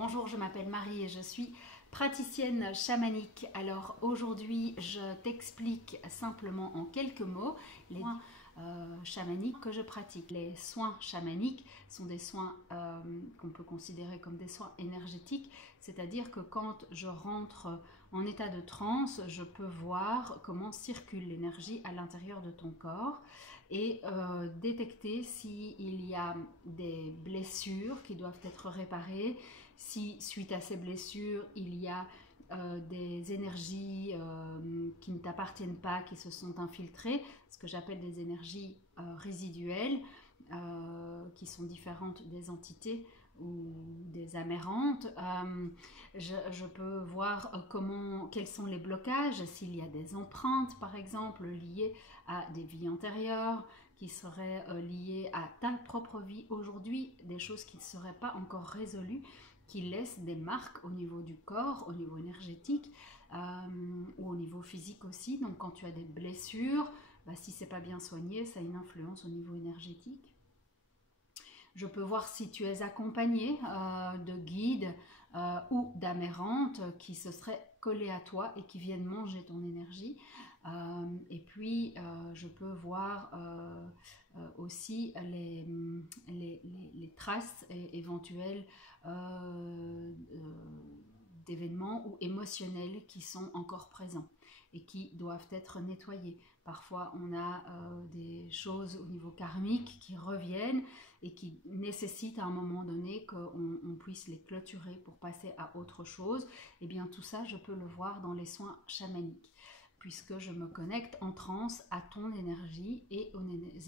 Bonjour, je m'appelle Marie et je suis praticienne chamanique. Alors aujourd'hui, je t'explique simplement en quelques mots les soins chamaniques que je pratique. Les soins chamaniques sont des soins qu'on peut considérer comme des soins énergétiques, c'est-à-dire que quand je rentre en état de transe, je peux voir comment circule l'énergie à l'intérieur de ton corps et détecter s'il y a des blessures qui doivent être réparées, si suite à ces blessures il y a des énergies qui ne t'appartiennent pas, qui se sont infiltrées, ce que j'appelle des énergies résiduelles, qui sont différentes des entités ou des amérantes. Je peux voir quels sont les blocages, s'il y a des empreintes par exemple liées à des vies antérieures, qui seraient liées à ta propre vie aujourd'hui, des choses qui ne seraient pas encore résolues, qui laissent des marques au niveau du corps, au niveau énergétique ou au niveau physique aussi. Donc quand tu as des blessures, si c'est pas bien soigné, ça a une influence au niveau énergétique. Je peux voir si tu es accompagné de guides ou d'amérantes qui se seraient collés à toi et qui viennent manger ton énergie. Et puis, je peux voir aussi les traces éventuelles d'événements ou émotionnels qui sont encore présents et qui doivent être nettoyés. Parfois, on a des choses au niveau karmique qui reviennent et qui nécessitent à un moment donné qu'on puisse les clôturer pour passer à autre chose. Et bien tout ça, je peux le voir dans les soins chamaniques, puisque je me connecte en transe à ton énergie et aux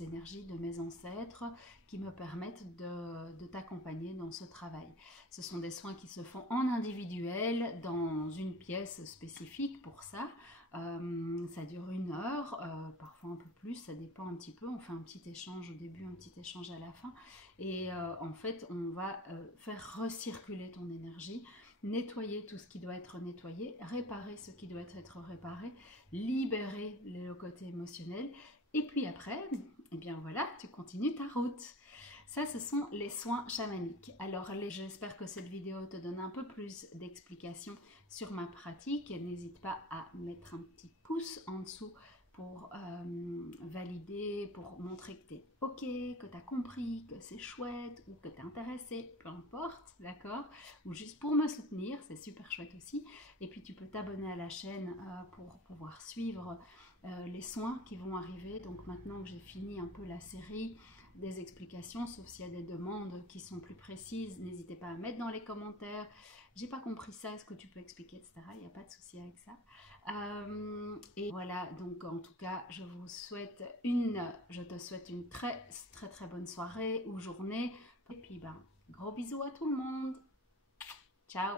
énergies de mes ancêtres qui me permettent de t'accompagner dans ce travail. Ce sont des soins qui se font en individuel, dans une pièce spécifique pour ça. Ça dure 1 heure, parfois un peu plus, ça dépend un petit peu. On fait un petit échange au début, un petit échange à la fin. Et en fait, on va faire recirculer ton énergie, nettoyer tout ce qui doit être nettoyé, réparer ce qui doit être réparé, libérer le côté émotionnel. Et puis après, eh bien voilà, tu continues ta route. Ça, ce sont les soins chamaniques. Alors, j'espère que cette vidéo te donne un peu plus d'explications sur ma pratique. N'hésite pas à mettre un petit pouce en dessous pour valider, pour montrer que tu es OK, que tu as compris, que c'est chouette ou que tu es intéressé, peu importe, d'accord? Ou juste pour me soutenir, c'est super chouette aussi. Et puis, tu peux t'abonner à la chaîne pour pouvoir suivre les soins qui vont arriver. Donc, maintenant que j'ai fini un peu la série des explications, sauf s'il y a des demandes qui sont plus précises, n'hésitez pas à mettre dans les commentaires. J'ai pas compris ça, est-ce que tu peux expliquer, etc. Il n'y a pas de souci avec ça. Et voilà, donc en tout cas, je te souhaite une très bonne soirée ou journée. Et puis, gros bisous à tout le monde. Ciao!